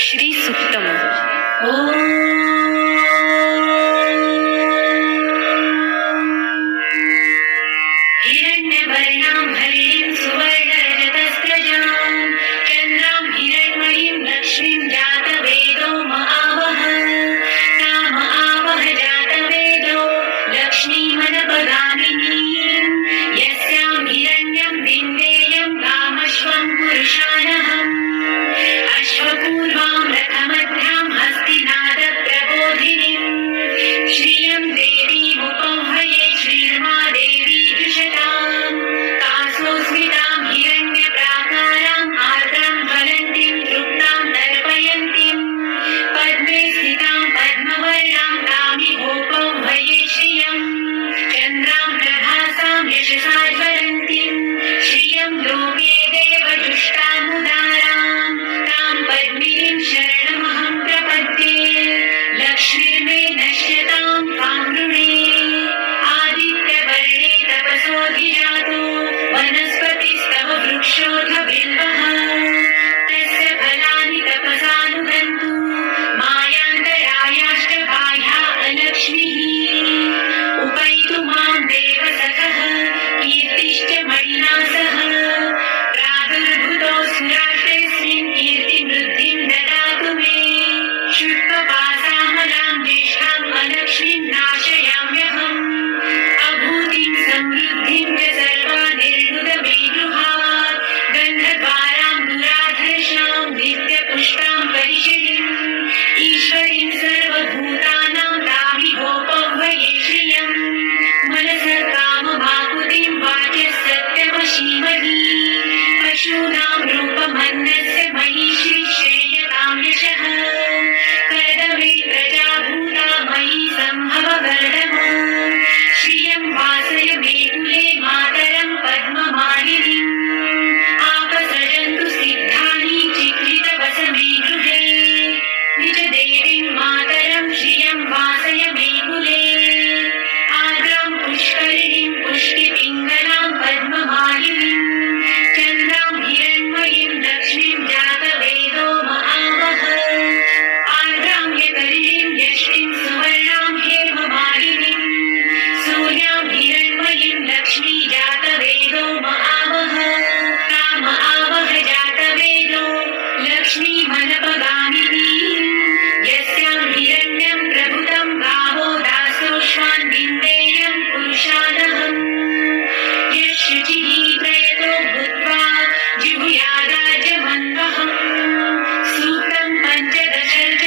श्री सुक्तम। हिरण्यवर्णां हरिं सुवर्णरजतस्रजां चन्द्रां हिरण्मयीं लक्ष्मीं जातवेदो महावः ताम आवह जातवेदो लक्ष्मीमनपगामिनीं यस्यां हिरण्यं बिन्देयं कामश्वं पुरुषानहम् अश्वपूर्वां रथमध्यां हस्तिनादप्रबोधिनीं श्रियं देवीमुपह्वये श्रीर्मादेवी जुषतां तासोऽस्मितां हिरण्यप्राकाराम् आर्द्रां ज्वलन्तीं तृप्तां तर्पयन्तीं पद्मे स्थितां पद्मवर्णां तामिहोपह्वये श्रियं चन्द्रां प्रभासां यशसा ज्वलन्तीं श्रियं लोके देवजुष्टामुदारां तां पद्मिनीं शरणमहं प्रपद्ये लक्ष्मीर्मे नश्यतां त्वां वृणे आदित्यवर्णे तपसोऽधिजातो वनस्पतिस्तव वृक्षोऽथ बिल्वः तस्य फलानि तपसानुगन्तु मायान्तरायाश्च बाह्या अलक्ष्मीः उपैतु मां देवसखः कीर्तिश्च मणिना सह प्रादुर्भूतोऽसुराष्ट्रेऽस्मिन् कीर्तिवृद्धिं ददातु मे शुष्कपासामलां ज्येष्ठाम् अलक्ष्मीं नाशयाम्यहम् अभूतिं समृद्धिं च सर्वानिर्मुदमे गृहात् गन्धद्वारां दुराधर्षां नित्यपुष्टां परिषदीम् ईश्वरीं सर्वभूतानां तामिहोपह्वये श्रियम् मनसः काममाकुतिं वाचः सत्यमशीमहि पशूनां रूपमन्नस्य महिषी श्रेयतां यशः कर्दमे प्रजाभूता मयि सम्भववर्धमा श्रियं वासय मे कुले मातरं पद्ममालिनीम् आपसृजन्तु सिद्धानि चित्रितवसमे गृहे निजदेवीं मातरं श्रियं वासय मे कुले आर्द्रां पुष्करिणीं पुष्टिपिङ्गलां पद्ममालिनीम् चन्द्रां हिरण्मयीं लक्ष्मीं जातवेदो महावः आर्द्रां यकरिणीं यष्टिं सुवर्णां हेममालिनीं सूर्यां हिरण्मयीं लक्ष्मी जातवेदो महावः ताम आवह जातवेदो लक्ष्मीमनपगामिनीं यस्यां हिरण्यं प्रभुतं गावो दासोऽश्वान् विन्देयं पुरुषानहम् यशुचिः प्रयतो भूत्वा जिहुयादाज्यमन्वहम् सूक्तं पञ्चदशर्च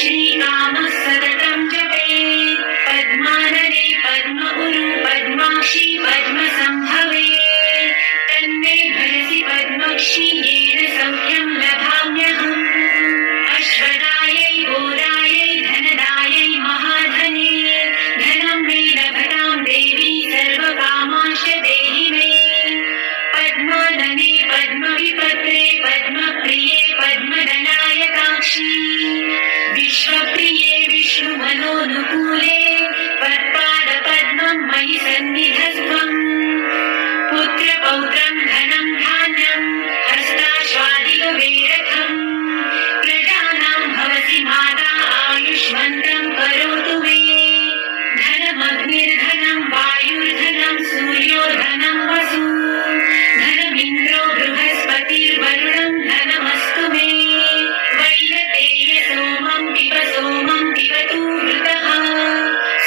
श्रीकामः सततं जपेत् पद्मानने पद्म उरु पद्माक्षी पद्मसम्भवे तन्मे भरसि पद्मक्षी येन सौख्यं लभाम्यहम् अश्वदायै गोदायै धनदायै महाधने धनं मे लभतां देवी सर्वकामांश्च देहि मे पद्मानने पद्मविपत्रे पद्मप्रिये पद्मदलायताक्षी विश्वप्रिये विष्णुमनोनुकूले त्वत्पादपद्मं मयि सन्निधस्त्वम् पुत्रपौत्रं धनं धान्यं हस्ताश्वादिगवेरथम् प्रजानां भवसि माता आयुष्मन्तं करोतु मे धनमग्निर्धनं वायुर्धनं सूर्योर्धनं वसु धनमिन्द्रो बृहस्पतिर्वरुणं धनमस्तु मे वैनतेय सोमं पिबतु वृतः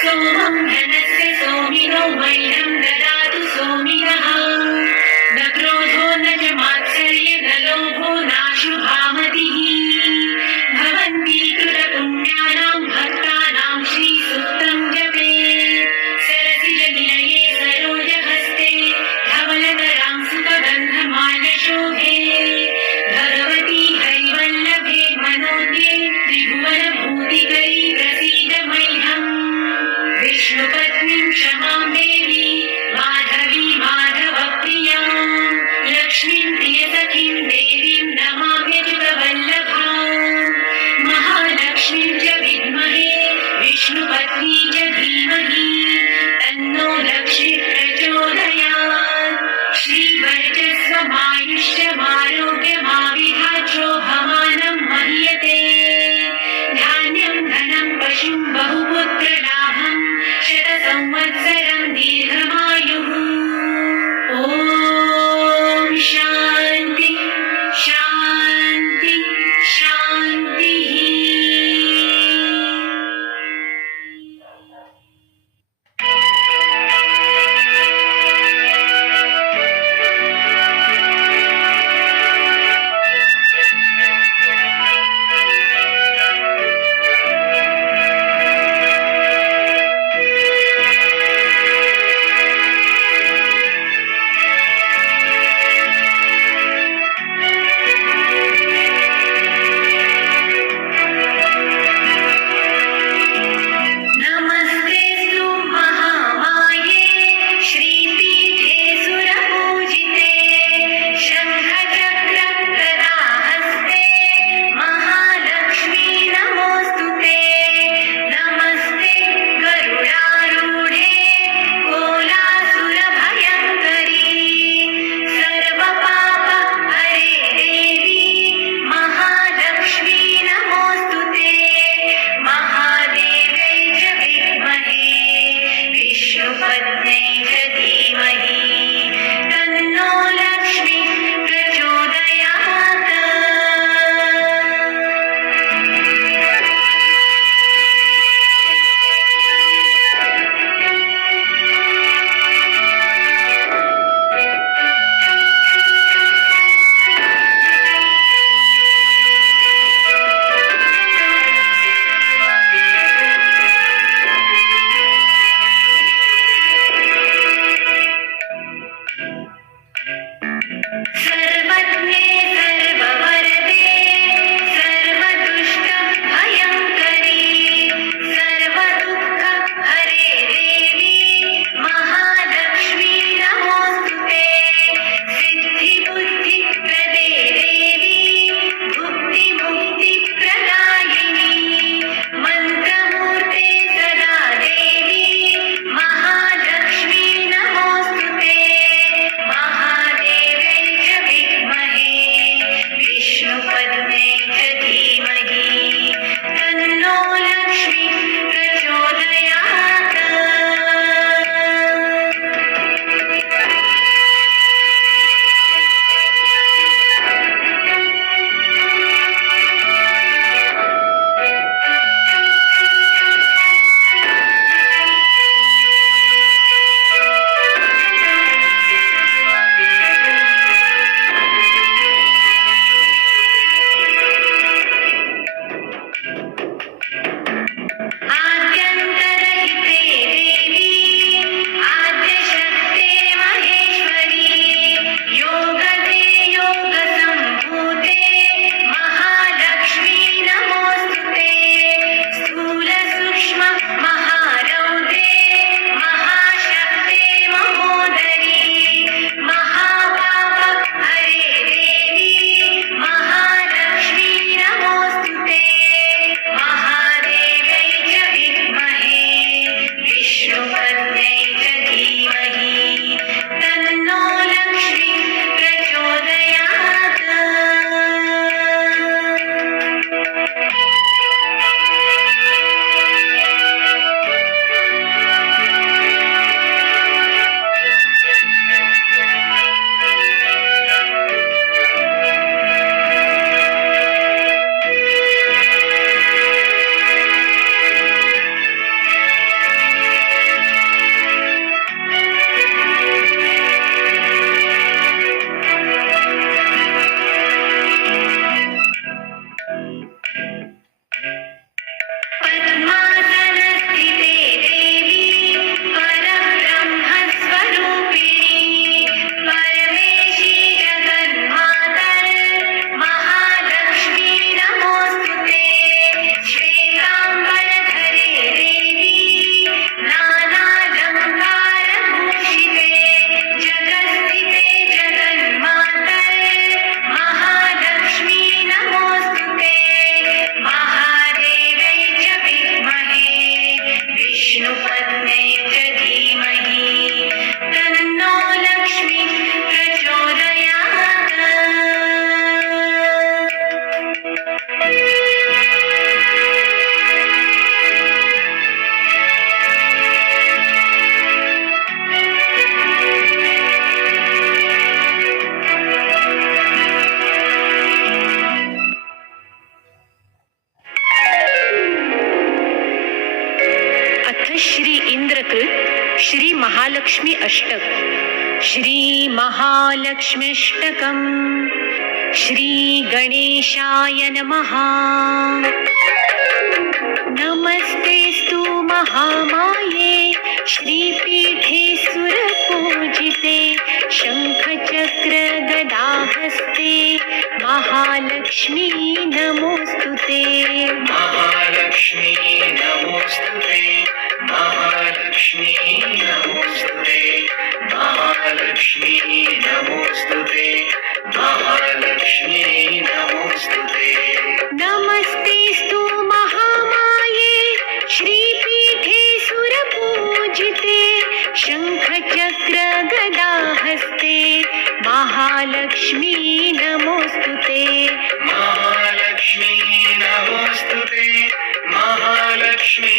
सोमं धनस्य सोमिनो मह्यं ददातु सोमिनः न क्रोधो न च मात्सर्य न लोभो नाशुभामतिः भवन्ति कृतपुण्यानां भक्तानां श्रीसूक्तं जपेत् सरसिजनिलये सरोजहस्ते धवलतरां सुखगन्धमाल्यशोभे भगवती हरिवल्लभे मनोज्ञे त्रिभुवनभूतिकरी प्रसीद मह्यम् विष्णुपत्नीं क्षमां देवी माधवी माधवप्रियां लक्ष्मीं प्रियसखीं देवीं नमाम्यच्युतवल्लभां महालक्ष्मीं च विद्महे विष्णुपत्नी च धीमहि तन्नो लक्ष्मी प्रचोदयात् श्रीवर्चस्वमायुष्यमारोग्यमाविधाचोभमानं मह्यते। विष्णुपत्ने च धीमहि तन्नो लक्ष्मी प्रचोदयात्। श्री महालक्ष्मी अष्टक श्री महालक्ष्मीष्टकम् श्री गणेशाय नमः। नमस्तेस्तु महामाये श्रीपीठे सुरपूजिते शंखचक्र गदाहस्ते महालक्ष्मी नमोस्तुते। महालक्ष्मी नमोस्तुते महालक्ष्मी नमोस्तुते महालक्ष्मी नमोस्तुते महालक्ष्मी नमोस्तुते। नमस्तेस्तु महामाये श्रीपीठे सुरपूजिते शंखचक्र गदाहस्ते महालक्ष्मी नमोस्तुते। महालक्ष्मी नमोस्तुते महालक्ष्मी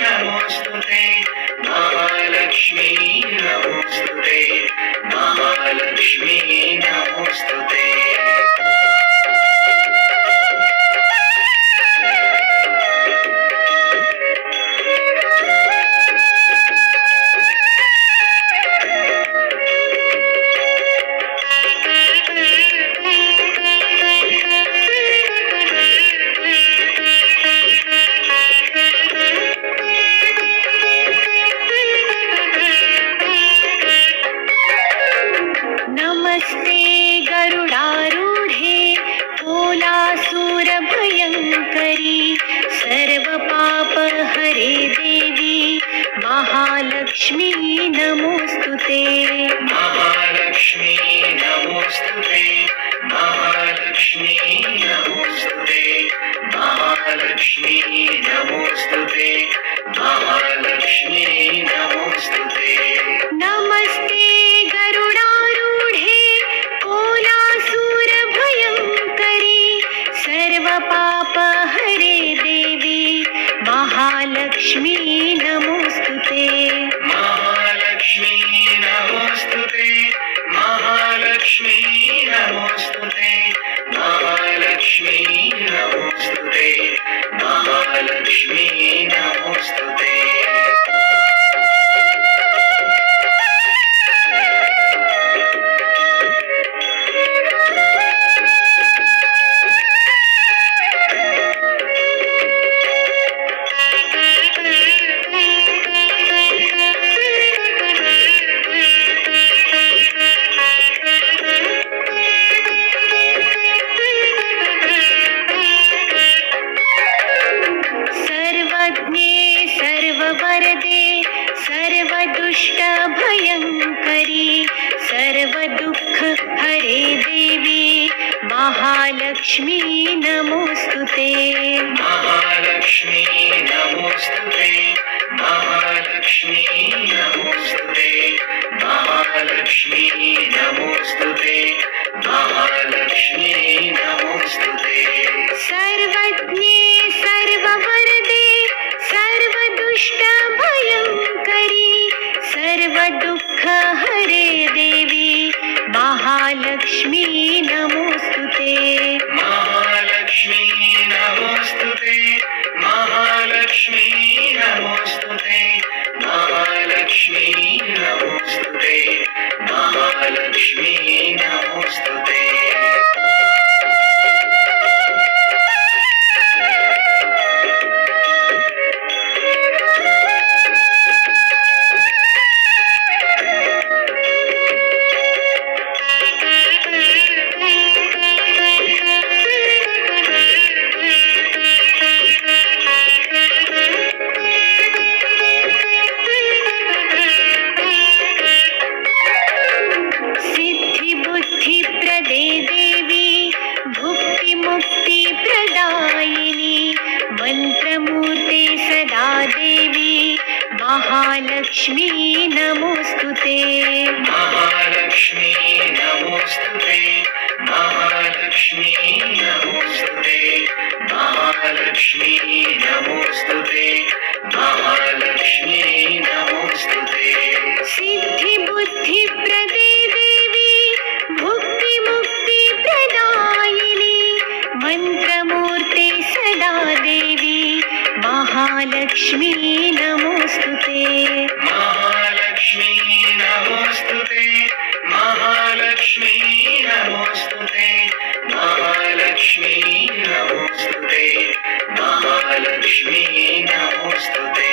नमोस्तुते महालक्ष्मी नमोस्तुते महालक्ष्मी नमोस्तुते। नमस्ते गरुडारूढे भोलासुरभयङ्करी सर्वपापहरे देवी महालक्ष्मी नमोस्तुते। महालक्ष्मी नमोस्तुते महालक्ष्मी नमोस्तुते महालक्ष्मी नमोस्तुते महालक्ष्मी नमोस्तुते। नमस्ते गरुडारूढे भोलासुरभयङ्करी पाप हरे देवी महालक्ष्मी नमोस्तुते महालक्ष्मी नमोस्तुते महालक्ष्मी नमोस्तुते महालक्ष्मी नमोस्तुते महालक्ष्मी नमोस्तुते सर्वज्ञे सर्ववरदे सर्वदुष्टभयङ्करी सर्वदुःख हरे देवी महालक्ष्मी नमोस्तुते महालक्ष्मी नमोस्तुते महालक्ष्मी नमोस्तुते महालक्ष्मी नमोस्तुते महालक्ष्मी नमोस्तुते सर्वज्ञे सर्ववरदे सर्वदुष्टभयङ्करी सर्वदुःख हरे देवी महालक्ष्मी नमोस्तुते महालक्ष्मी नमोस्तुते महालक्ष्मी नमोस्तुते महालक्ष्मी नमोस्तुते महालक्ष्मी नमोस्तुते सिद्धिबुद्धिप्रदे देवी भुक्तिमुक्तिप्रदायिनी मन्त्रमूर्ते सदा देवी महालक्ष्मी नमोस्तुते महालक्ष्मी नमोस्तुते महालक्ष्मी नमोस्तुते महालक्ष्मी नमोस्तुते महालक्ष्मी नमोस्तुते सिद्धिबुद्धिप्रदे देवी भुक्तिमुक्तिप्रदायिनी मन्त्रमूर्ते सदा देवी महालक्ष्मी नमोस्तुते महालक्ष्मी नमोस्तुते महालक्ष्मी नमोस्तुते महालक्ष्मी नमोस्तुते महालक्ष्मी नमोस्तुते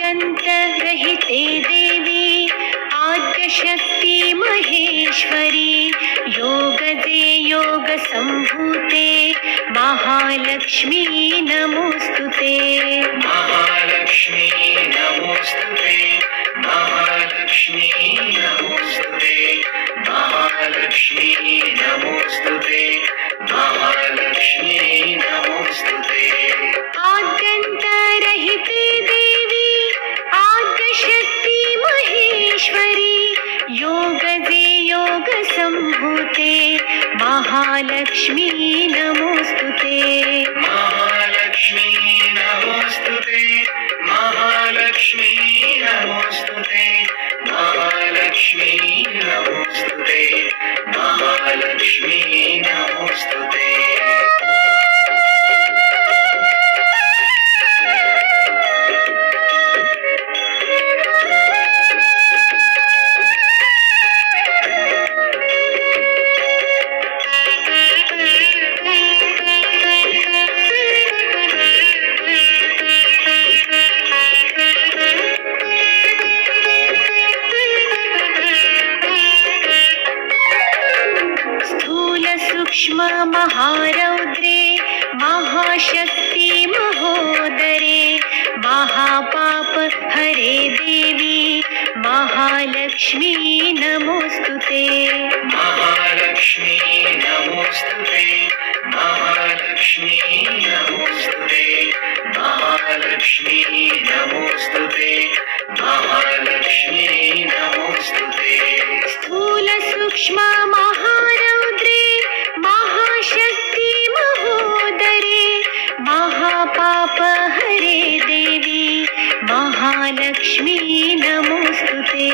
आद्यन्तरहिते देवी आद्यशक्ति महेश्वरी योगदे योगसम्भूते महालक्ष्मी नमोस्तुते महालक्ष्मी नमोस्तुते महालक्ष्मी नमोस्तुते महालक्ष्मी नमोस्तुते महालक्ष्मी नमोस्तुते आद्यन्तरहिते देवी आद्यशक्ति महेश्वरी योगदे योगसम्भूते महालक्ष्मी नमोस्तुते महालक्ष्मी नमोस्तुते महालक्ष्मी नमोस्तुते महालक्ष्मी नमोस्तुते महालक्ष्मी नमोस्तुते महारौद्रे महालक्ष्मी नमोस्तुते महालक्ष्मी नमोस्तुते महालक्ष्मी नमोस्तुते महालक्ष्मी नमोस्तुते महालक्ष्मी नमोस्तुते स्थूल सूक्ष्म महारौद्रे महाशक्ति महोदरे महापाप हरे देवी महालक्ष्मी नमोस्तुते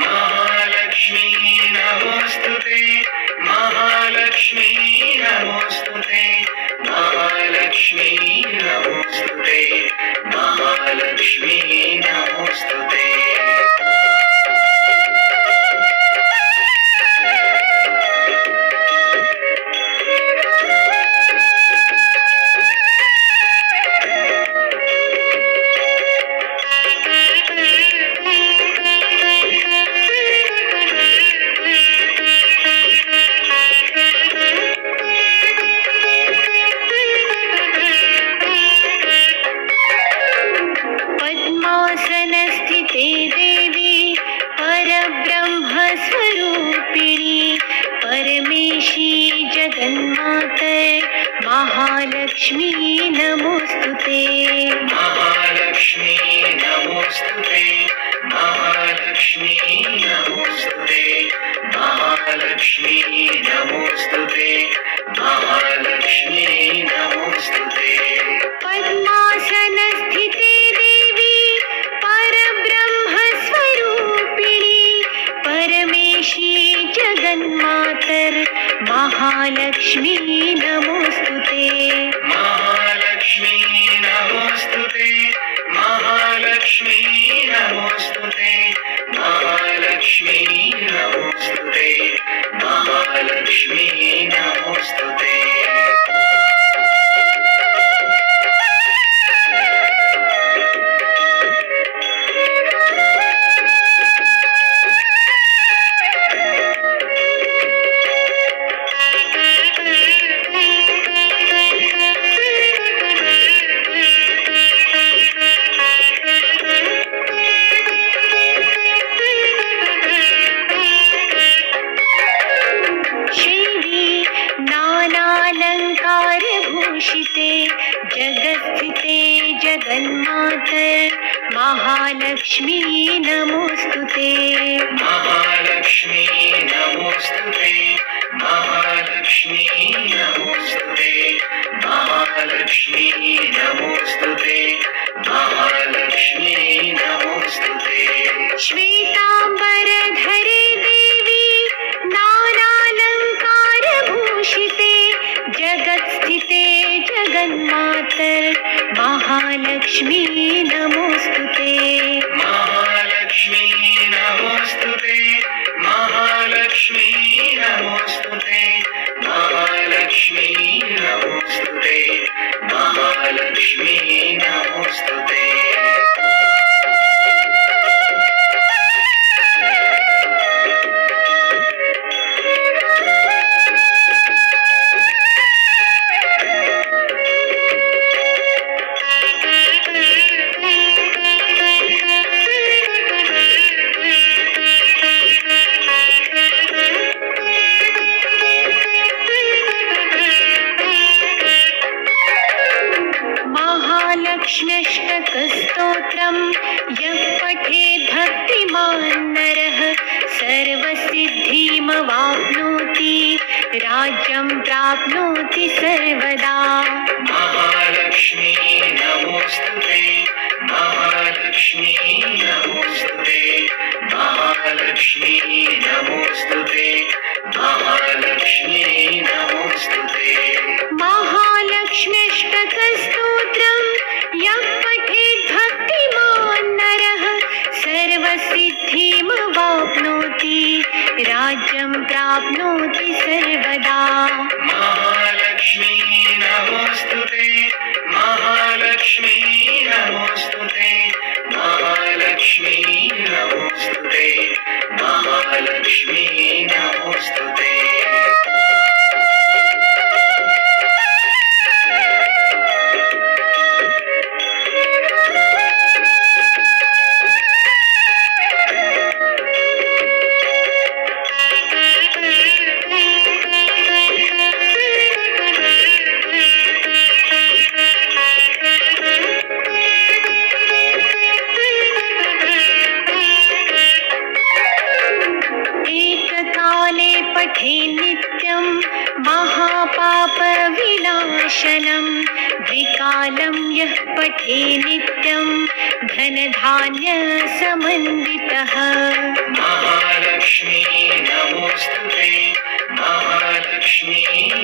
महालक्ष्मी नमोस्तुते महालक्ष्मी नमोस्तुते महालक्ष्मी नमोस्तुते महालक्ष्मी नमोस्तुते पद्मासनस्थिते देवी परब्रह्मस्वरूपिणी परमेशी जगन्माते महालक्ष्मी नमोस्तुते महालक्ष्मी नमोस्तुते महालक्ष्मी नमोस्तुते महालक्ष्मी नमोस्तुते महालक्ष्मी नमोस्तुते पद्मासनस्थिते देवी परब्रह्मस्वरूपिणी परमेशी जगन्मातर महालक्ष्मी नमोस्तुते महालक्ष्मी नमोस्तुते महालक्ष्मी नमोस्तुते महालक्ष्मी नमोस्तुते महालक्ष्मी नमोस्तुते शैवी नानालङ्कारभूषिते जगत्स्थिते जगन्मातर महालक्ष्मी नमोस्तुते महालक्ष्मी नमोस्तुते महालक्ष्मी नमोस्तुते महालक्ष्मी नमोस्तुते महालक्ष्मी नमोस्तुते श्वेताम्बरधरे देवी नानालङ्कारभूषिते जगत्स्थिते जगन्मातर महालक्ष्मी नमोस्तुते महालक्ष्मी नमोस्तुते महालक्ष्मी नमोस्तुते महालक्ष्मी नमोस्तुते महालक्ष्मी नमोस्तुते महालक्ष्म्यष्टकस्तोत्रं यः पठेत् भक्तिमान् नरः सर्वसिद्धिमवाप्नोति राज्यं प्राप्नोति सर्वदा महालक्ष्मी नमोस्तुते महालक्ष्मी नमोस्तुते महालक्ष्मी नमोस्तुते महालक्ष्मी नमोस्तुते महालक्ष्म्यष्टकस्तोत्रं यः पठेत् भक्तिमान् नरः सर्वसिद्धिमवाप्नोति राज्यं प्राप्नोति सर्वदा महालक्ष्मी नमोस्तुते महालक्ष्मी नमोस्तुते महालक्ष्मी नमोस्तुते महालक्ष्मी नमोस्तुते पठे नित्यं धनधान्यसमन्वितः महालक्ष्मी नमोस्तुते महालक्ष्मी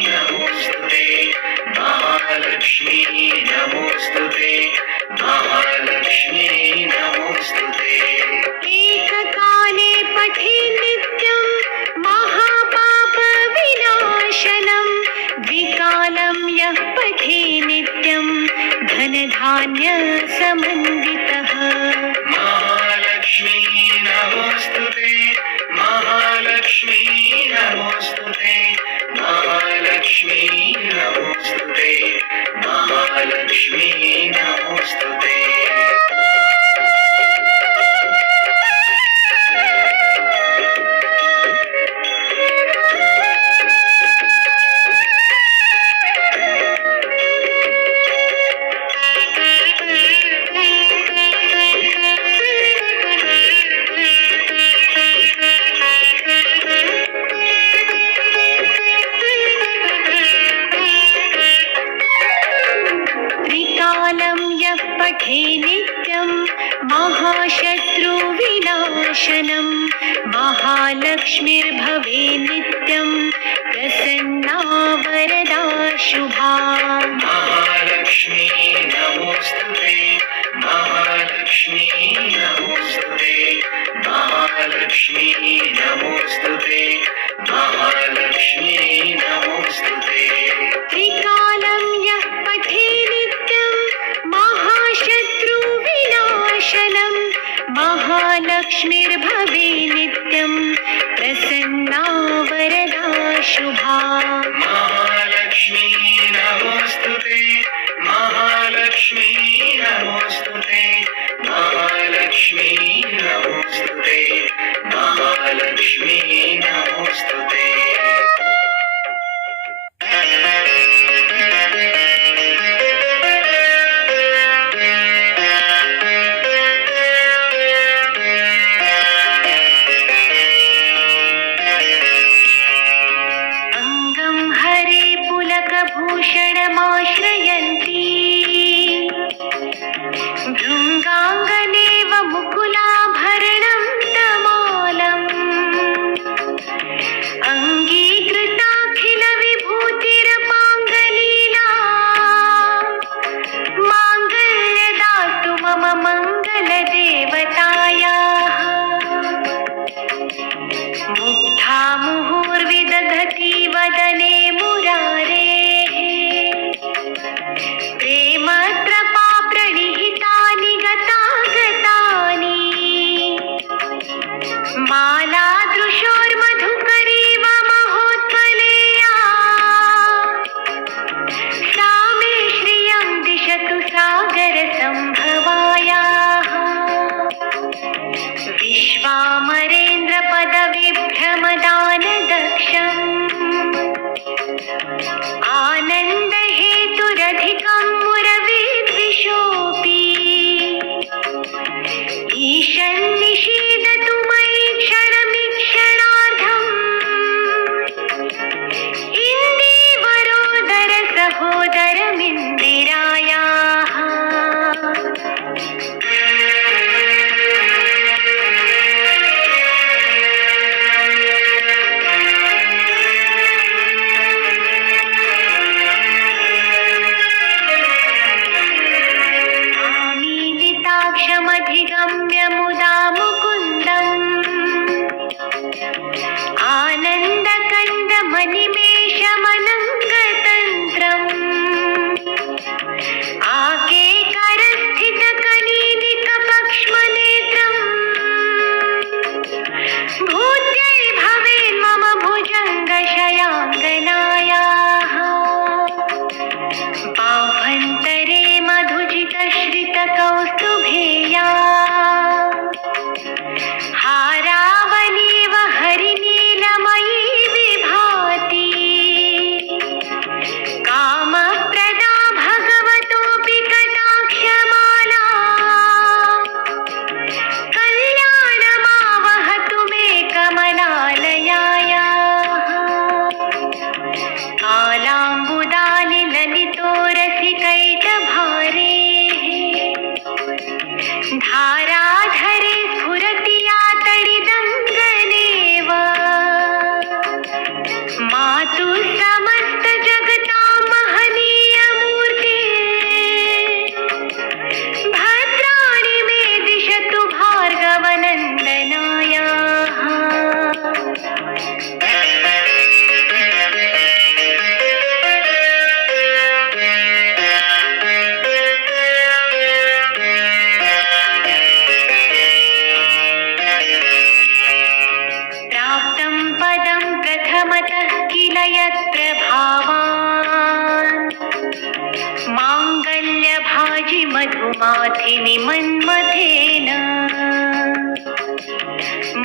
नमोस्तुते महालक्ष्मी नमोस्तुते महालक्ष्मी नमोस्तुते एककाले पठे नित्यं महापापविनाशनं द्विकालं यः पठे नित्यं धनधान्यसमन्वितः महालक्ष्मी नमोस्तुते महालक्ष्मी नमोस्तुते महालक्ष्मी नमोस्तुते महालक्ष्मी नमोस्तुते त्रिकालं यः पठे नित्यं महाशत्रुविनाशनं महालक्ष्मीर्भवे नित्यं प्रसन्ना वरदा शुभा महालक्ष्मी नमोस्तुते महालक्ष्मी नमोस्तुते महालक्ष्मी नमोस्तुते महालक्ष्मी नमोस्तुते त्रिकालं यः पठे नित्यं महाशत्रुविनाशनं महालक्ष्मीर्भवे नित्यं प्रसन्ना वरदा शुभा महालक्ष्मी नमोस्तुते महालक्ष्मी नमोस्तुते महालक्ष्मी नमोस्तुते महालक्ष्मी नमोस्तुते अङ्गं हरे पुलकभूषणमाश्रयन्ती भृङ्गाङ्गनेव मुकुलाभरणं तमालम् धाराधरे स्फुरति या तडिदङ्गनेव मातु समस्त जगता महनीयमूर्ते भद्राणि मे दिशतु भार्गवनन्दनायाः। प्राप्तं पदं प्रथमतः किल यत्र भावान् माङ्गल्यभाजि मधुमाथिनि मन्मथेन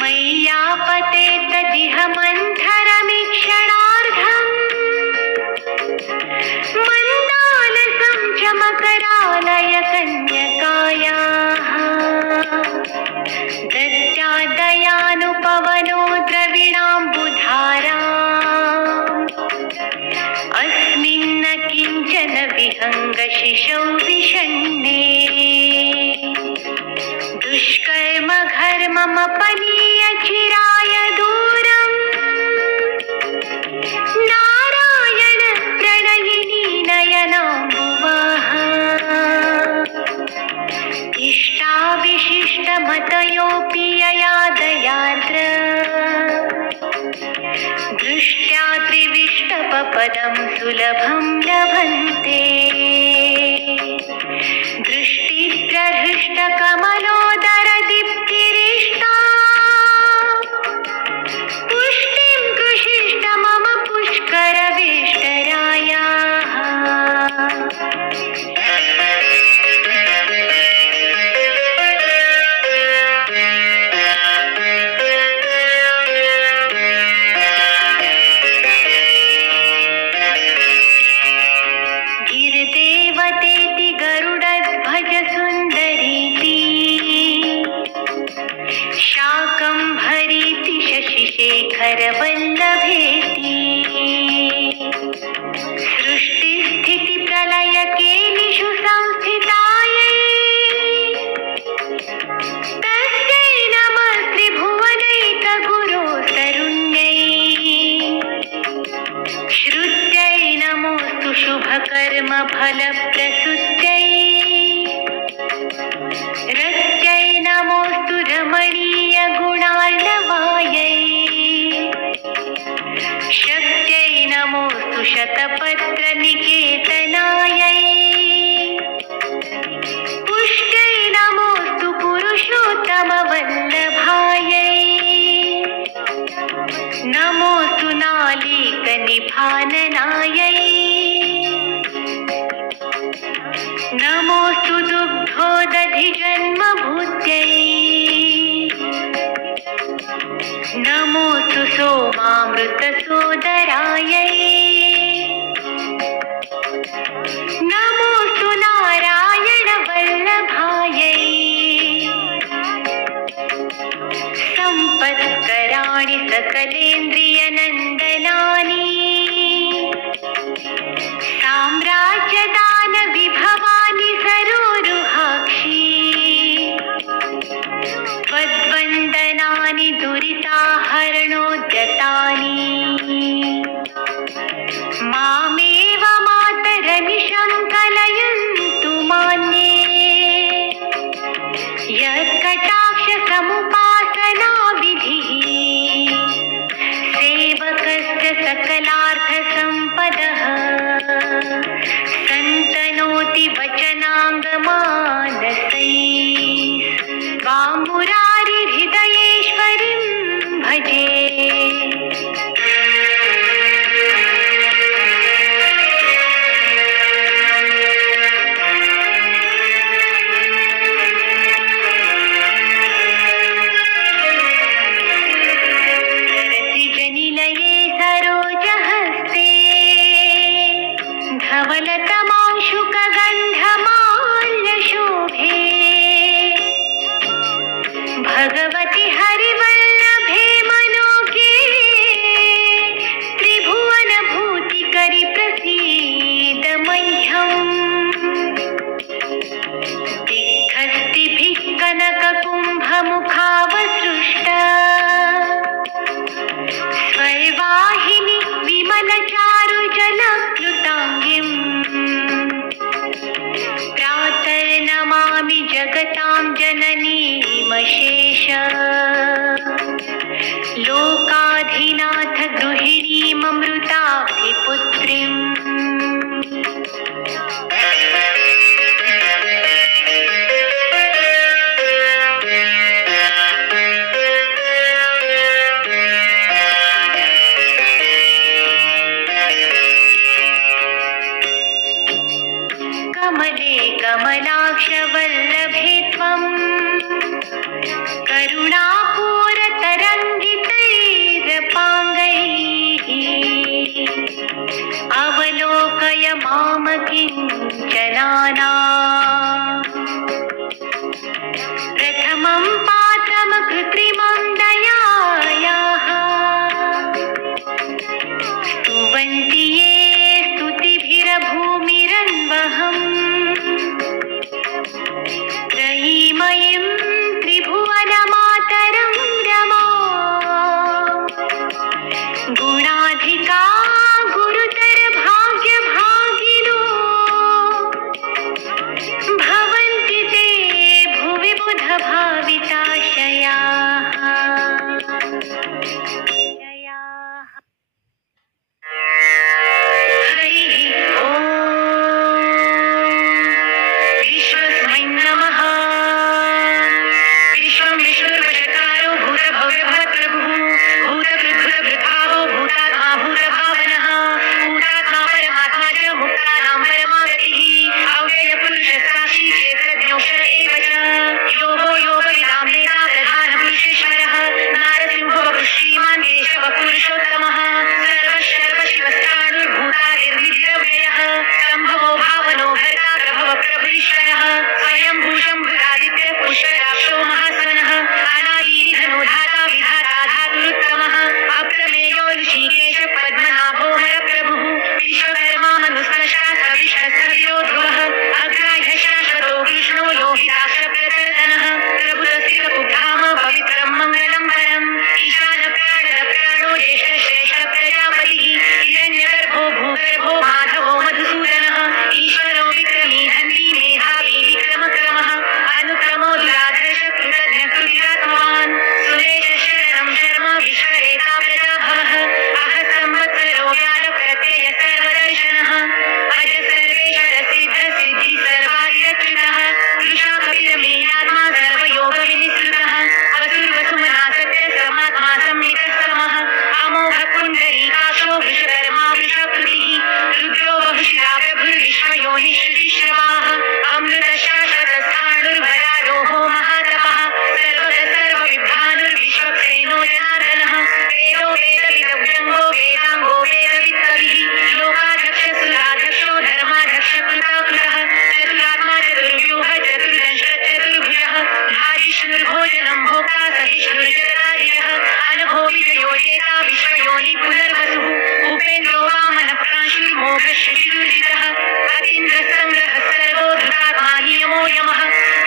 मय्यापते तदिह मन्थरमीक्षणार्धम् मन्दालसं च मकरालय कन्यकायाः दत्यादयानुपवनो द्रविणाम्बुधारा अस्मिन्न किञ्चन विहङ्गशिशौ विषण्णे दुष्कर्म घर्ममपनीय चिराय दूरम् नारायण प्रणयिनी नयनाम्बुवाः इष्टाविशिष्टमतयोऽपि यया दयार्द्र दृष्ट्या त्रिविष्टपपदं सुलभं लभन्ते दृष्टिप्रहृष्टकमलोदरदीप्तिरिष्टा पुष्टिं कृषिष्ट मम पुष्करवेष्टरायाः। गिरिदेवतेति गरुडध्वज सुन्दरीति शाकम्भरीति शशिशेखरवल्लभेति सृष्टिस्थितिप्रलयकेलिषु संस्थितायै तस्यै नमः त्रिभुवनैकगुरोस्तरुण्यै श्रुत्यै नमोऽस्तु शुभकर्मफलप्रसूत्यै रत्यै नमोऽस्तु रमणीयगुणार्णवायै शक्त्यै नमोऽस्तु शतपत्रनिकेतनायै पुष्ट्यै नमोऽस्तु पुरुषोत्तमवल्लभायै नमोऽस्तु नालीकनिभाननायै नमोऽस्तु दुग्धोदधिजन्मभूत्यै नमोऽस्तु सोमामृतसोदरायै नमोऽस्तु नारायणवल्लभायै सम्पत्कराणि सकलेन्द्रियनन्दनानि साम्राज्यदानविभवानि सरोरुहाक्षी त्वद्वन्दनानि दुरिताहरणोद्यतानि मामेव मातरनिशं कलयन्तु मान्ये यत्कटाक्षसमुपासनाविधिः सेवकस्य सकलार्थसम्पदः सन्तनोति वचनाङ्गमानसैः त्वां मुरारिहृदयेश्वरीं भजे। सरसिजनिलये सरोजहस्ते धवलतमांशुकगन्धमाल्यशोभे भगवति हरिवल्लभे मनोज्ञे त्रिभुवनभूतिकरि प्रसीद मह्यम् दिग्धस्तिभिः जनककुम्भमुखावसृष्ट स्वैवाहिनि विमलचारुजलप्लुताङ्गिम् प्रातर्नमामि जगतां जननीमशेष लोकाधिनाथ गृहिणीममृताभिपुत्रीम् कमले कमलाक्षवल्लभे त्वं करुणापूरतरङ्गितैरपाङ्गैः अवलोकय माम किञ्चनाना प्रथमं पात्रं कृत्रिमं दयायाः स्तुवन्ति ये स्तुतिभिरभूमिरन्वहम् त्रयीमयीं त्रिभुवनमातरं रमा गुणाधिका गुरुतर भाग्यभागिनो भवन्ति ते भुवि बुधभाविताशयाः हरिः ॐ विश्वस्मै नमः। विश्वं विष्णुर्वशकारो भूतभव्यभवत्प्रभुः भूतकृद्भुतभृद्भावो भूतात्मा भूतभावनः भूतात्मा परमात्मा च मुक्तानां परमागतिः अव्ययपुरुषस्साक्षी क्षेत्रज्ञोऽक्षर एव च योगो योगविदां नेता प्रधानपुरुषेश्वरः नारसिंहो श्रीमान् केशवः पुरुषोत्तमः सर्वशर्वशिवस्थाणुर्भूतादिर्निधिरव्ययः सम्भवो भावनो भर्ता प्रभव प्रभुरीश्वरः स्वयंभू शम्भुरादित्यः पुष्कराक्षो महासनः अनादिनिधनो धाता विधाता धातुरुत्तमः अप्रमेयो ऋषिकेश पद्मनाभो मरप्रभुः विश्वकर्मा मनुस्मृशा सविष्णुः ध्रुवः अग्राह्य शाश्वतो कृष्णो योगिताक्ष प्रतर्दनः प्रभुतस्थितकुब्धाम पवित्रं मङ्गलं परम् ईशानप्राणदप्राणो ज्येष्ठश्रेष्ठ प्रजापतिः हिरण्यगर्भो भूगर्भो माधवो मधुसूदनः ईश्वरो विक्रमी धन्वी मेधावी विक्रमक्रमः अनुक्रमो दुराधर्ष कृतज्ञ कृत्यात्मवान् सुरेश शरणं शर्म विश्वरेता प्रजाभवः अह संवत्सरो व्याल प्रत्यय सर्वदर्शनः अज सर्वेश्वर सिद्ध सिद्धि सर्वादिरच्युतः कृशा कपिलमेयात्मा सर्वयोगविनिसृतः वसुर्वसुमना सत्य समात्मा संमितः समः अमोघ पुण्डरीकाक्षो वृषकर्मा वृषकृतिः रुद्रो बहुशिरा प्रभुर्विश्वयोनिश्रुतिश्रवाः अमृतशाश्वतस्थाणुर्भरारोहो महातपः सर्वविद्वानुर्विश्वक्सेनो जनार्दनः वेदो वेदविदव्यङ्गो वेदाङ्गो वेदवित्तविः लोकाध्यक्ष सुराध्यक्षो धर्माध्यक्ष कृताकृतः चतुरात्मा चतुर्व्यूह चतुर्दंश चतुर्भुजः भाजिष्णुर्भोजनं भोक्ता सहिष्णुर्जगदादिजः अनघो विजयो जेता विश्वयोनि पुनर्वसुः उपेन्द्रो वामनप्रांशुर्मोघश्रुतिर्जितः अतीन्द्रसङ्ग्रहः सर्वो धृतात्मा नियमो यमः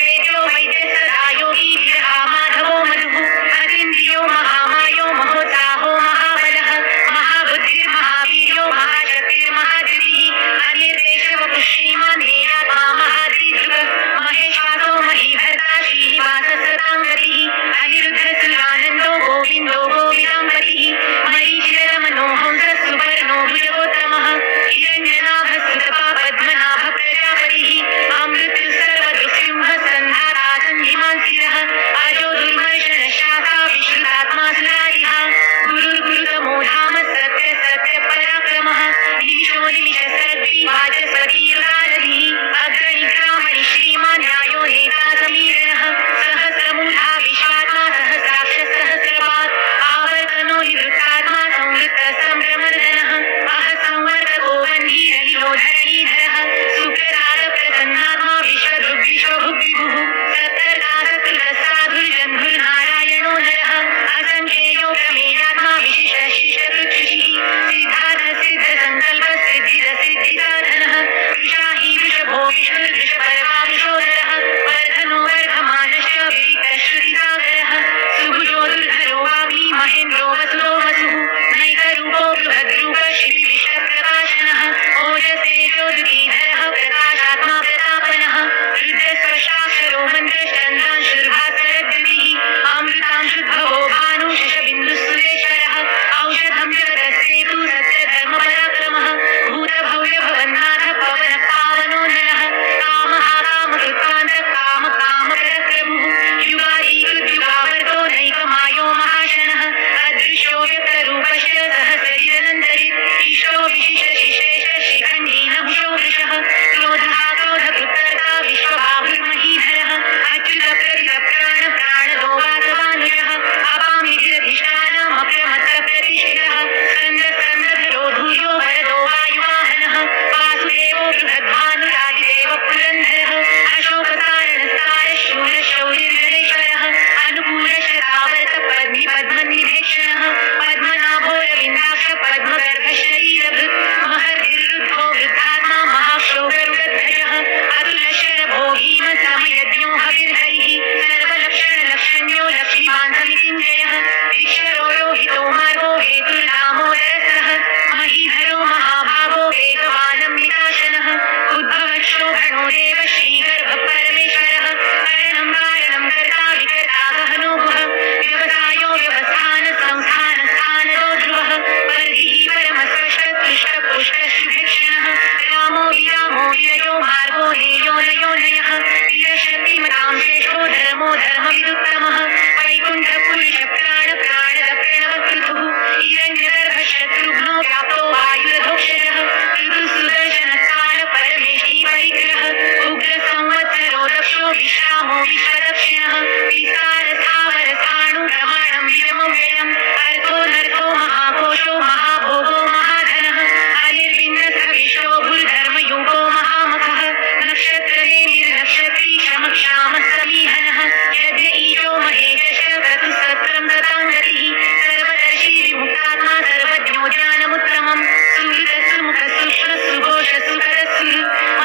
वेद्यो वैद्यः सदा योगी विरहा माधवो मधुः अतीन्द्रियो महामायो महोत्साहो महाबलः महाबुद्धिर्महावीर्यो महाशक्तिर्महाधृतिः अनिर्देशवपुः श्रीमान् हेयात्मा महाद्रिदृक् महेश्वासो महीभर्ता श्रीनिवासः सताङ्गतिः अनिरुद्धसुरानन्दो गोविन्दो गोविदाम्पतिः मरीचिरमनो रुद्रस्पशाक्षरो मन्त्रश्चन्द्रांशुर्भास्वरद्युतिः अमृतांशुद्भवो भानुशशबिन्दुः औषधं जगदस्तेतु सत्यधर्मपराक्रमः भूतभव्यभवन्नाथ पवन पावनो नरः कामः कामकृत्वान्तः कामकामपरप्रभुः युगादीकृत्युगावर्तो नैकमायो महाशनः अदृश्यो व्यक्तरूपश्च सहस्रजिदनन्तरित् इष्टो विशिष्टशिश्रेष्ठ शिखण्डी नहुषो वृषः क्रोधः क्रोधकृत्कर्ता विश्वबाहुर्महीधरः अच्युतप्रतितप्राण प्राणदो वासवानुजः अपामिधिरधिष्ठानमप्रमत्तप्रतिष्ठितः स्कन्दस्कन्दधरो धूर्यो वरदो वायुवाहनः वासुदेवो बृहद्भानुरादिदेव पुरन्धरः अशोकसारणस्तारशूरशौरिर्जनेश्वरः अनुकूलशतावर्त पद्मिपद्मनिभेक्षणः पद्मनाभोरविन्दाक्ष पद्मगर्भशरीरभृत् महर्षिरुद्धो वृद्धात्मा महाक्षोगरुडध्वजः अतुलशरभो भीमसमयज्ञो हविर्हरिः सर्वलक्षणलक्षण्यो लक्ष्मीवान् समितिञ्जयः ईश्वरो रोहितो मार्गो हेतुर्दामोदरसरः महीधरो महाभागो वेगवानम्बिकाशनः उद्भवक्षोभणो देव श्रीगर्भपरमेश्वरः करणं कारणं कर्ता विकर्ता गहनो गुह व्यवसायो व्यवस्थान संस्थान स्थानदो ध्रुवः वर्धिः परमस्पष्टतुष्टपुष्टशुभेक्षणः रामो विरामो विरयो मार्गो हेयो नयो नयः वीरशक्तिमतां श्रेष्ठो धर्मो धर्मविदुत्तमः वैकुण्ठपुरुष प्राण प्राणद प्रणवकृतुः हिरण्यगर्भशत्रुघ्नो व्याप्तो वायुरधोक्षजः ऋतुसुदर्शनकाल परमेष्ठी परिग्रह उग्र संवत्सरो दक्षो विश्रामो विश्वदक्षिणः विस्तार स्थावर स्थाणु प्रमाणं विजमव्ययम् अर्थो महाकोशो महाभोगो महाधनः अनिर्विण्णस्थविष्टो भूर्धर्मयुगो महामखः नक्षत्रनेमिर्नक्षत्री शमक्षामः समीहनः यज्ञ ईशो महेशश्च क्रतुसत्रं दताङ्गतिः सर्वदर्शी विमुक्तात्मा सर्वज्ञो ज्ञानमुत्तमम् सुहृदसुमुखसूक्ष्मसुघोषसुखदसुहृ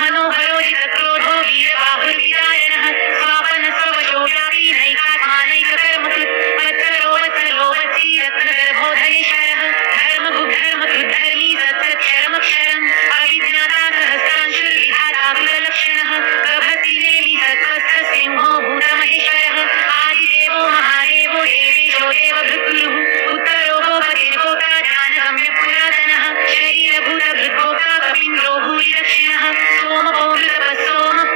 मनोहरोजितक्रोधो वीरबाहुर्विदारणः स्वापनस्ववशो व्यापी नैकात्मा नैककर्मकृत् वत्सरो वत्सलो वत्सी रत्नगर्भो धनेश्वरः धर्मगुग्धर्मकृद्धर्मी सत्सत्क्षरमक्षरम् अविज्ञाता सहस्रांशुर्विधाता कुललक्षणः गभस्तिनेमि सत्त्वस्थ सिंहो भूतमहेश्वरः आदिदेवो महादेवो देवेशो देवभृत्गुरुः उत्तरो गोपतिर्गोप्ता ध्यानगम्यपुरातनः शरीरभूतभृद्गोप्ता कपीन्द्रो भूरिदक्षिणः सोमपोमृतपः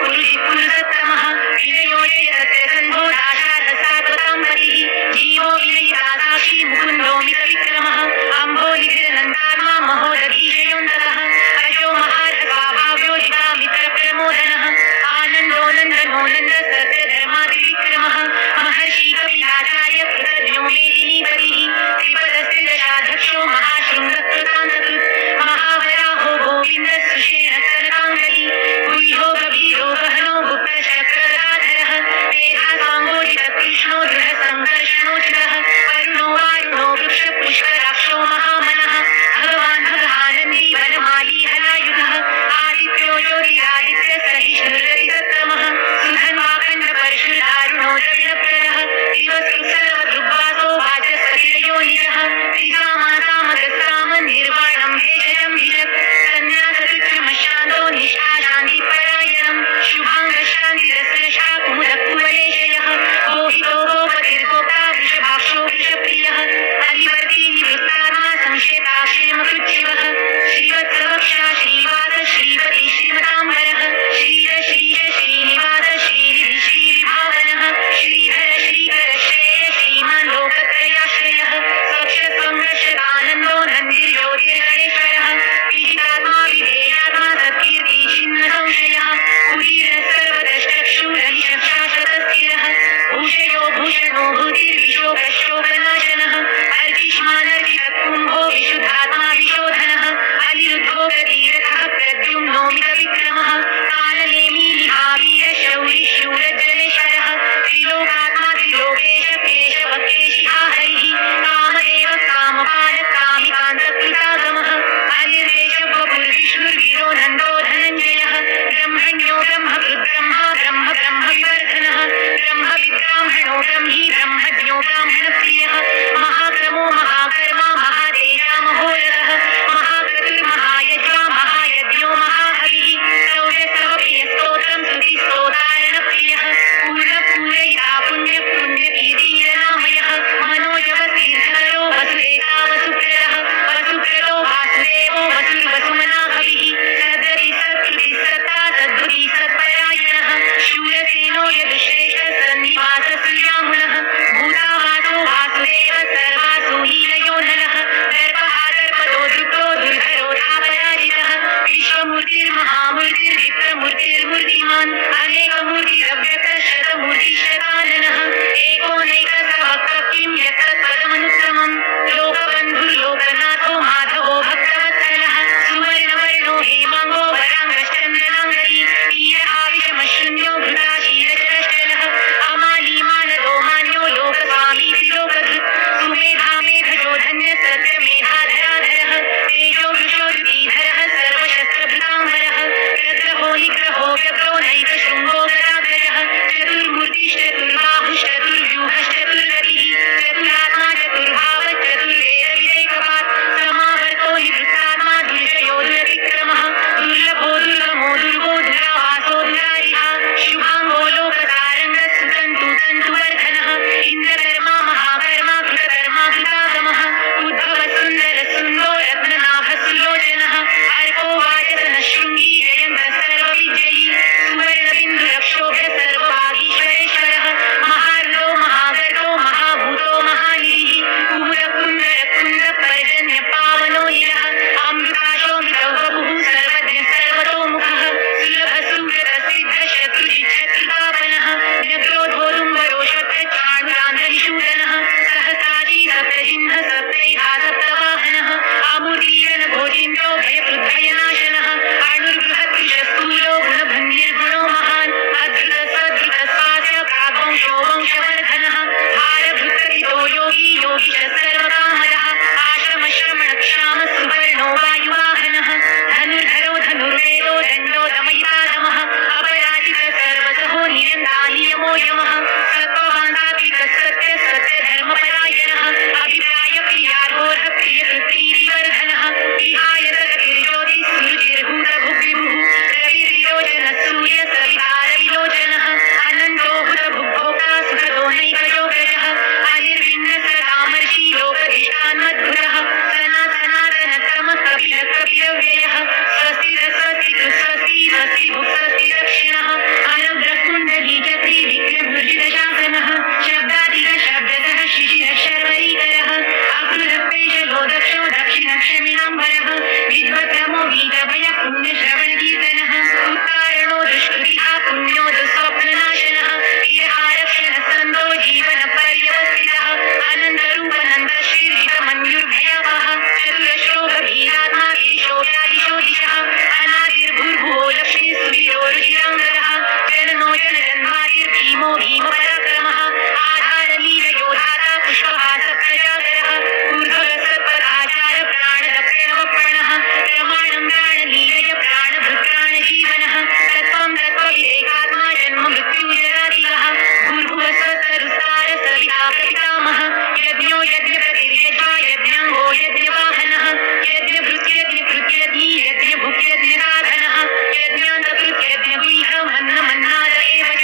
पुरुषित्पुरुषोत्तमः विनयो जय सत्यसन्धो दाशार्हसात्वतां पतिः जीवो विनयिता साक्षी मुकुन्दो मितविक्रमः अम्भोनिधिरनन्दात्मा महोदधीशयोऽन्तकः अजो महार्हस्वाभाव्यो जितामित्रप्रमोदनः आनन्दो नन्दनो नन्द सत्यधर्मातिविक्रमः महर्षि कपिलाचार्य कृतज्ञो मेदिनीपतिः त्रिपदस्त्रिदशाध्यक्षो महाशृङ्गकृतान्तकृत् महावराहो गोविन्द सुषेण कनकाङ्गदी गुह्यो गभीरो गहनो गुप्तशक्रगदाधरः मेधासाङ्गोजितकृष्णो दृढसङ्कर्षणोचितः वरुणो वारुणो वृक्षपुष्कराक्षो महामनः भगवान् भगानन्दी वनमाली हलायुधः आदित्यो ज्योतिरादित्य सहिष्णुर्गतिसत्तमः सुधन्वाखण्डपरशुर्दारुणो द्रविणप्रदः दिवसु सर्वदृग्वासो वाचस्पतिरयो निजः त्रिसामासामगस्साम निर्वाणं भेषजं भिषक् सन्न्यासकृच्छ्रमशान्तो निष्ठा शान्तिपरायणम् शुभाङ्गशान्तिरस्रशा कुमुदकुवलेशयः मोहितो गोपतिर्गोप्ता वृषभाक्षो वृषप्रियः अलिवर्ती निवृत्तात्मा संक्षेपाक्षेमकृच्छिवः श्रीवत्सवक्षा श्रीवास श्रीपति श्रीमताम्बरः श्रीर श्रीश श्रीनिवास श्रीनिधि श्रीविभावनः श्रीधर श्रीकर श्रेय श्रीमान् लोकत्रयाश्रयः स्वक्षस्वङ्गशतानन्दो नन्दिर्ज्योतिर्गणेश्वरः विजितात्मा विधेयात्मा सत्कीर्ति छिन्न संशयः कुटीरः सर्वदष्टक्षुरनिशशाश्वतस्थिरः भूषयो भूषणो भूतिर्विशोकशोकनाशनः अर्चिष्मानर्चितकुम्भो विशुद्धात्मा विशोधनः अनिरुद्धो प्रतीरथः प्रद्युम्नो मितविक्रमः कालनेमी निभावीर शौरि शूरजनेश्वरः त्रिलोकात्मा त्रिलोकेश केशव केशिहा हरिः कामदेव कामपाल कामिकान्तकृतागमः अनिर्देश वपुर्विष्णुर्गिरो नन्दो धनञ्जयः ब्रह्मण्यो ब्रह्मकृद्ब्रह्मा ब्रह्म ब्रह्मविवर्धनः ब्रह्मविद्ब्राह्मणो ब्रह्मी ब्रह्मज्ञो ब्राह्मणप्रियः महाक्रमो महाकर्मा महातेजा महोरगः महाक्रतुर्महायज्वा महायज्ञो महाहविः सौर्यसर्वप्रियस्तोत्रं स्तुतिस्तोता उग्रसेनो यदुश्रेष्ठ सन्निवास सूर्यामुनः भूतावासो वासुदेव सर्वासु लीलयो नलः दर्पहा दर्पदो दृप्तो दुर्धरो धापराजितः विश्वमूर्तिर्महामूर्तिर्विप्रमूर्तिर्मूर्तिमान् अनेकमूर्तिरव्यक्तः शतमूर्तिशताननः एकोनैकसवक्त्रः किं यत्तत्पदमनुत्तमम् लोकबन्धुर्लोकनाथो माधवो भक्तवत्सलः सुवर्णवर्णो हेमाङ्गो वराङ्गश्चन्दनाङ्गरी वीरहाविषमशून्यो घृताशीलचरश्चलः अमालीमानदो मान्यो लोकस्वामी त्रिलोकधृत् सुमेधामेधजो धन्यः सत्यमेधाधराधरः तेजो वृषोरुधीधरः सर्वशस्त्रभृताम्बरः प्रग्रहो निग्रहो व्यग्रो नैकशृङ्गो गदाग्रजः चतुर्मूर्तिश्चतुर्बाहुश्चतुर्व्यूहश्चतुर्गतिः चतुरात्मा चतुर्भावश्चतुर्वेदविदेकपात् समावर्तो हि वृत्तात्मा दुर्जयो दुरतिक्रमः दुर्लभो दुर्गमो दुर्गो दुरावासो दुरारिः शुभाङ्गो लोकसारङ्गः सुतन्तु तन्तुवर्धनः इन्द्रकर्मा महाकर्मा कृतकर्मा कृतागमः उद्भवः सुन्दरः सुन्दो रत्ननाभः सुलोचनः अर्को वाजसनः शृङ्गी जयन्तः सर्वविजयी सुवर्णबिन्दुरक्षोभ्यः सर्वभागीश्वरेश्वरः महार्दो महागर्दो महाभूतो महानिधिः कुमुदकुन्दरकुन्दपर्जन्यपावनो निरः अमृताशोऽमृतो वपुः सर्वज्ञः सर्वतोमुखः सुलभः सुव्रतसिद्धः शत्रुजिच्छत्रुतापनः न्यग्रोधोरुम्बरोषभ्यचाणुरान्ध्रनिषूदनः सहस्राजी सप्तजिह्नः सप्तैधा सप्तवाहनः आमुदीरणभोजिन्द्रो भयकृद्भयनाशनः अणुर्बृहत्कृशस्थूलो गुणभङ्गिर्गुणो महान् अधृतस्वधृतस्वास्य प्राग्वंशो वंशवर्धनः भारभृतरितो योगी योगिशः सर्वकामदः आश्रमश्रमणक्षामः सुवर्णो वायुवाहनः धनुर्धरो धनुर्वेदो दण्डो दमयितादमः अपराजितः सर्वसहो नियन्तानियमो यमः सत्त्ववान् सात्विकः सत्यः सत्यधर्मपरायणः अभिप्रायप्रियार्होरः प्रियकृत्रीरिवर्धनः विहाय सगतिर्ज्योतिः सुरुचिर्भूतभुग्विभुः रविर्विलोचनः सूर्यः सवितारविलोचनः अनन्तो हुतभुग्भोक्ता सुखदो नैकयोगजः अनिर्विण्णः सदामर्षि लोकधिष्ठान्मद्भुतः सनातनक्रमः कपिलः कपिलव्ययः स्वस्तिरः स्वस्तिकृत् स्वस्ति स्वस्तिभुक् स्वस्ति दक्षिणः अनग्रकुण्डलीचक्री विक्रमृजितशासनः शब्दादिकः शब्दतः शिशिरः शर्वरीकरः अकृतपेशलो दक्षो दक्षिणक्षमिणाम्बरः विद्वक्रमो गीतभयः पुण्यश्रवणकीर्तनः उत्तारणो दुष्कृतिः पुण्यो दुःस्वप्ननाशनः वीरहारक्षणः सन्दो जीवनपर्यवस्थितः अनन्तरूपनन्तश्रीर्जितमन्युर्भयावहः चतुरश्रोगभीरात्मा गिरिशो व्यादिशो दिशः अनादिर्भूर्भुवो लक्ष्मीः सुवीरो रुचिराङ्गदः जननो जनजन्मादिर्भीमो भीमपराक्रमः आधारलीलयोधाता पुष्पहासप्रजागरः ऊर्ध्वगसत्पदाचार प्राणदक्षिणवप्रणः प्रमाणं प्राणलीलय प्राणभृत्प्राणजीवनः तत्त्वं तत्त्वविवेकात्मा जन्म मृत्युजरादिगः भूर्भुवस्वस्तरुस्तार सविता प्रपितामहः यज्ञो यज्ञप्रतिर्यज्वा यज्ञाङ्गो यज्ञवाहनः यज्ञभृत्यज्ञकृत्यज्ञी यज्ञभुक्यज्ञसाधनः यज्ञान्तकृत्यज्ञगुह्यमन्नमन्नाद एव च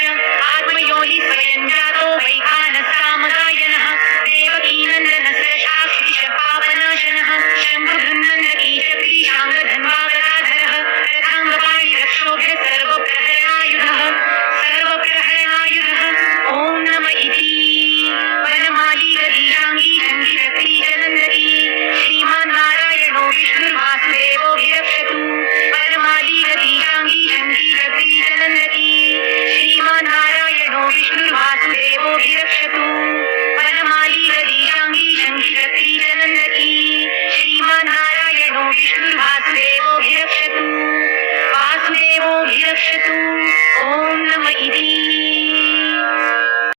आत्मयो हि स्वयं जातो वैखानस्सामगायनः देवकीनन्दनः सृष्टाक्षितिशपापनाशनः शम्भुधुन्नन्दकीचक्री शाङ्गधन्वागदाधरः रथाङ्गपाणिरक्षोभ्यः